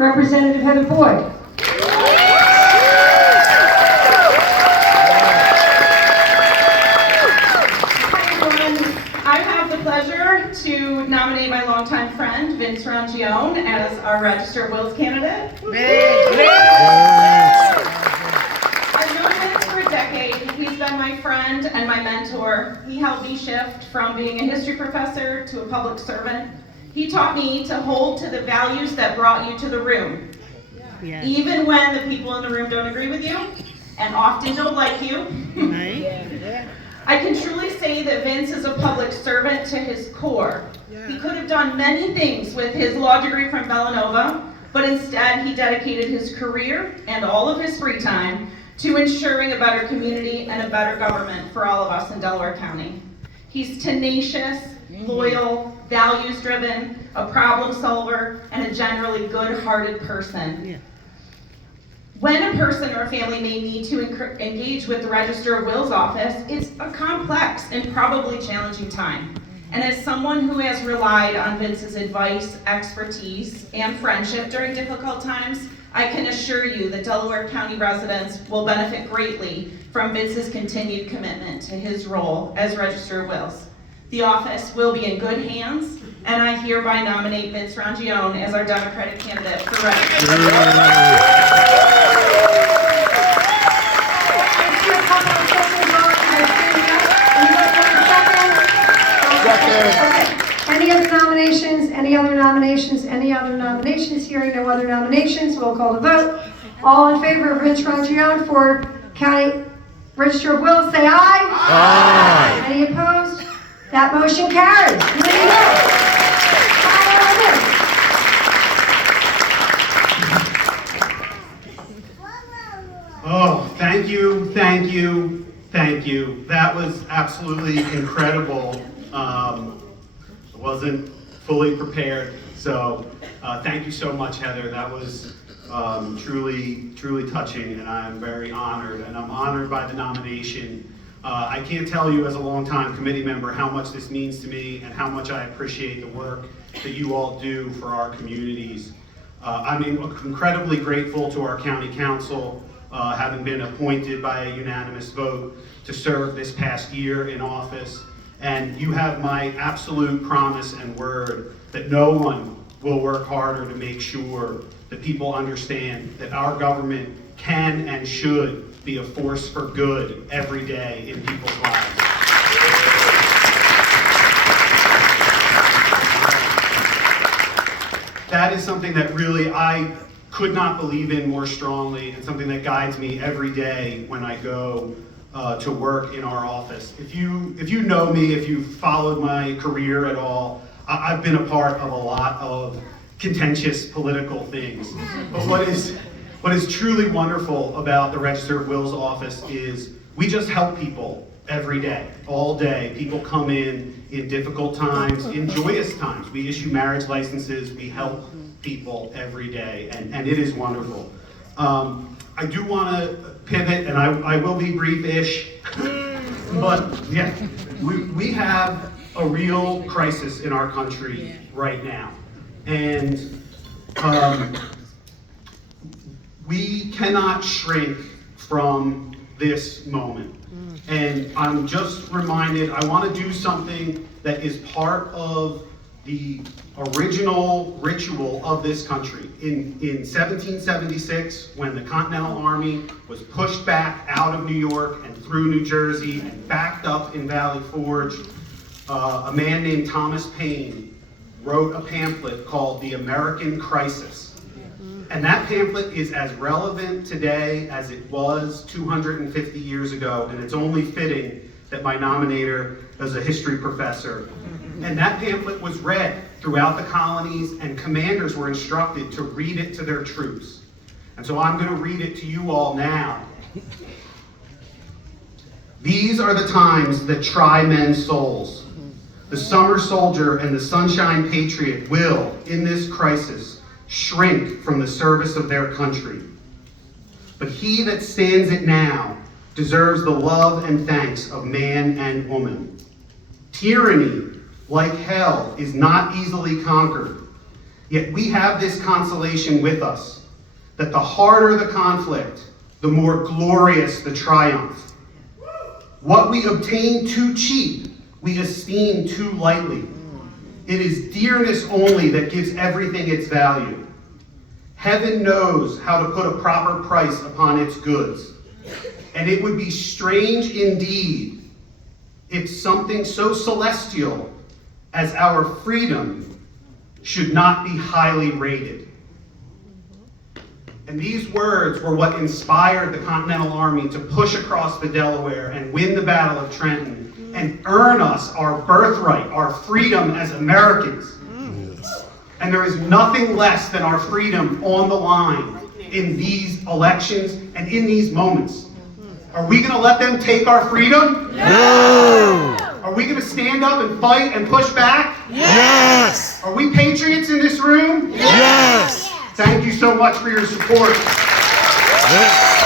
Representative Heather Boyd. I have the pleasure to nominate my longtime friend, Vincent Rongione, as our Register of Wills candidate. I've known Vince for a decade. He's been my friend and my mentor. He helped me shift from being a history professor to a public servant. He taught me to hold to the values that brought you to the room, even when the people in the room don't agree with you and often don't like you. I can truly say that Vince is a public servant to his core. He could have done many things with his law degree from Villanova, but instead he dedicated his career and all of his free time to ensuring a better community and a better government for all of us in Delaware County. He's tenacious, loyal, values-driven, a problem solver, and a generally good-hearted person. When a person or a family may need to engage with the Register of Wills office, it's a complex and probably challenging time. And as someone who has relied on Vince's advice, expertise, and friendship during difficult times, I can assure you that Delaware County residents will benefit greatly from Vince's continued commitment to his role as Register of Wills. The office will be in good hands, and I hereby nominate Vince Rongione as our Democratic candidate for Register of Wills. Any other nominations? Any other nominations? Any other nominations? Hearing no other nominations, we'll call the vote. All in favor of Vince Rongione for County Register of Wills, say aye. Aye. Any opposed? That motion carries. There you go. Oh, thank you, thank you, thank you. That was absolutely incredible. I wasn't fully prepared, so thank you so much, Heather. That was truly, truly touching, and I'm very honored, and I'm honored by the nomination. I can't tell you as a longtime committee member how much this means to me and how much I appreciate the work that you all do for our communities. I'm incredibly grateful to our county council, having been appointed by a unanimous vote to serve this past year in office. And you have my absolute promise and word that no one will work harder to make sure that people understand that our government can and should be a force for good every day in people's lives. That is something that really I could not believe in more strongly, and something that guides me every day when I go to work in our office. If you know me, if you've followed my career at all, I've been a part of a lot of contentious political things. But what is truly wonderful about the Register of Wills office is we just help people every day, all day. People come in difficult times, in joyous times. We issue marriage licenses, we help people every day, and it is wonderful. I do want to pivot, and I will be brief-ish, but yeah, we have a real crisis in our country right now, and we cannot shrink from this moment. And I'm just reminded, I want to do something that is part of the original ritual of this country. In 1776, when the Continental Army was pushed back out of New York and through New Jersey and backed up in Valley Forge, a man named Thomas Paine wrote a pamphlet called The American Crisis. And that pamphlet is as relevant today as it was 250 years ago, and it's only fitting that my nominator is a history professor. And that pamphlet was read throughout the colonies, and commanders were instructed to read it to their troops. And so I'm going to read it to you all now. These are the times that try men's souls. The summer soldier and the sunshine patriot will, in this crisis, shrink from the service of their country. But he that stands it now deserves the love and thanks of man and woman. Tyranny, like hell, is not easily conquered. Yet we have this consolation with us, that the harder the conflict, the more glorious the triumph. What we obtain too cheap, we esteem too lightly. It is dearness only that gives everything its value. Heaven knows how to put a proper price upon its goods. And it would be strange indeed if something so celestial as our freedom should not be highly rated. And these words were what inspired the Continental Army to push across the Delaware and win the Battle of Trenton and earn us our birthright, our freedom as Americans. And there is nothing less than our freedom on the line in these elections and in these moments. Are we going to let them take our freedom? No! Are we going to stand up and fight and push back? Yes! Are we patriots in this room? Yes! Thank you so much for your support. Yes.